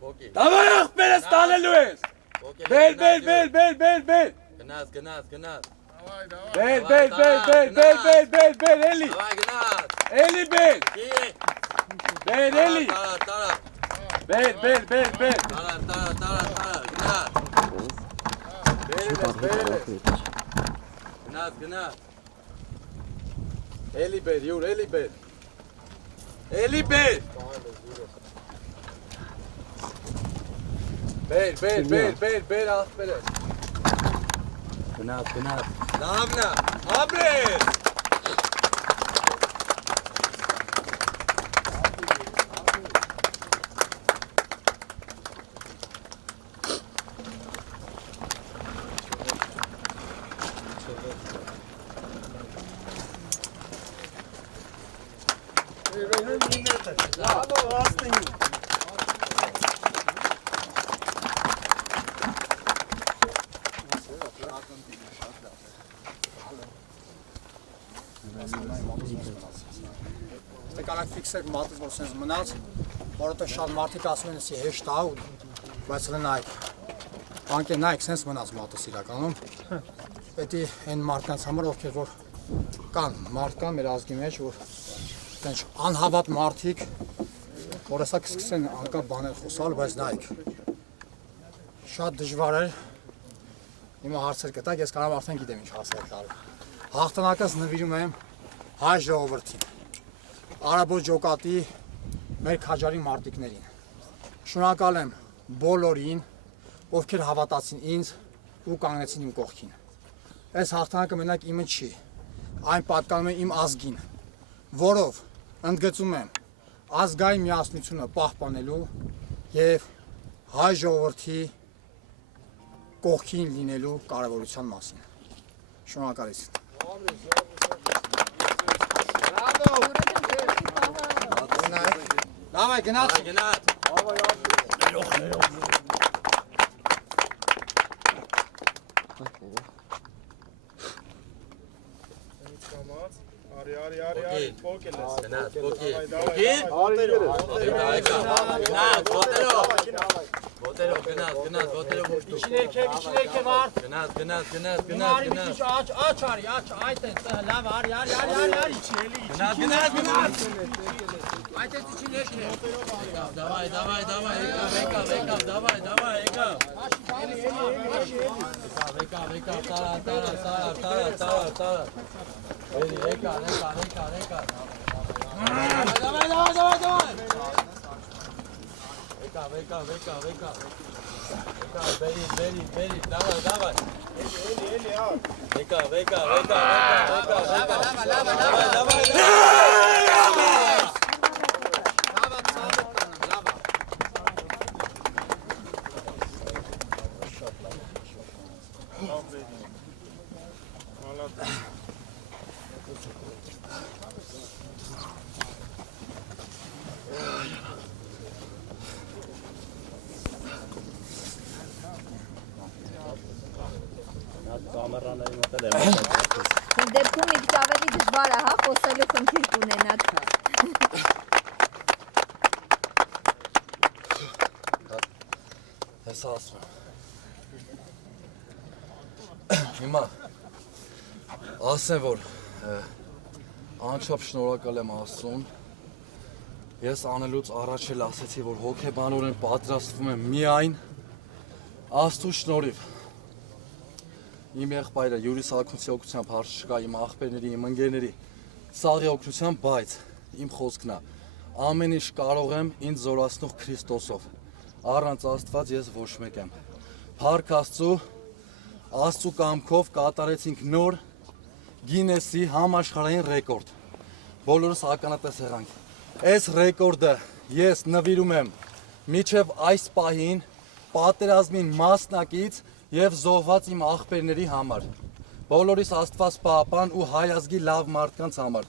Давай ախպերս տանելու ես։ Բել։ Գնաց։ Բել, էլի։ Давай գնաց։ Էլի բել։ Բել, էլի։ Տարա։ Բել։ Տարա, գնաց։ Գնաց։ Էլի բել, յուր, էլի բել։ Էլի բել։ Բել ախպերս։ Գնաց։ Լավնա, ապրես։ Կարակ ֆիքսեք մատից, որ սենց մնաց, որովհետև շատ մարդիկ ասում են էսի հեշտ ա, բայց նայք, անկե նայք, սենց մնաց մատս իրականում, պետի են մարդկանց համար, ովքեր որ կան, մարդ կան մեր ազգի մեջ, որ անհավատ մարդիկ, որ հեսա կսկսեն անկապ բաներ խոսալ, բայց նայք, շատ դժվար էր, հիմա հարցեր կտակ, ես կարամ արդեն գիտեմ ինչ հարցեր տալու, հաղթանակս նվիրում եմ հայ ժողովրդին, Արաբոց ջոկատի մեր քաջարի մարտիկներին։ Շնորհակալ եմ բոլորին, ովքեր հավատացին ինձ ու կանգնեցին իմ կողքին։ Այս հաղթանակը մենակ իմը չի, այն պատկանում է իմ ազգին, որով ընդգծում եմ ազգային միասնությունը պահպանելու եւ հայ ժողովրդի կողքին լինելու կարևորության մասին։ Շնորհակալություն։ Давай, գնաց։ Արի, փոքր ես։ Գնաց։ Իչներքև արդ։ Գնաց։ Աչ արի, այդ է, լավ, արի, իչելի։ Գնաց։ Այդ է իչներքև։ Давай, եկավ, տարա։ Էլի, եկա։ Давай. Եկա, բերի, давай. Էլի, ա։ Եկա։ Դեպքում մի քիչ ավելի դժվար է, հա, խոսելու խնդիր կունենաք։ Հեսա ասում Հիմա ասեմ, որ անչափ շնորհակալ եմ Աստծուն։ Ես անելուց առաջ էլ ասեցի, որ հոգեբանորեն պատրաստվում եմ միայն Աստծո շնորհիվ։ Իմ եղբայրը Յուրի Սարգսյանի օգնությամբ հարց չկա, իմ աղբերների, իմ ընկերների սաղի օգնությամբ, բայց իմ խոսքն է, ամեն ինչ կարող եմ ինձ զորացնող Քրիստոսով։ Առանց Աստված ես ոչ մեկ եմ։ Փառք Աստծու կամքով կատարեցինք նոր Գինեսի համաշխարհային ռեկորդ։ Բոլորս ականատես եղանք։ Այս ռեկորդը ես նվիրում եմ միջև այս պահին պատերազմին մասնակից եւ զոհված իմ աղբերների համար։ Բոլորիս Աստված պահապան ու հայ ազգի լավ մարդկանց համար։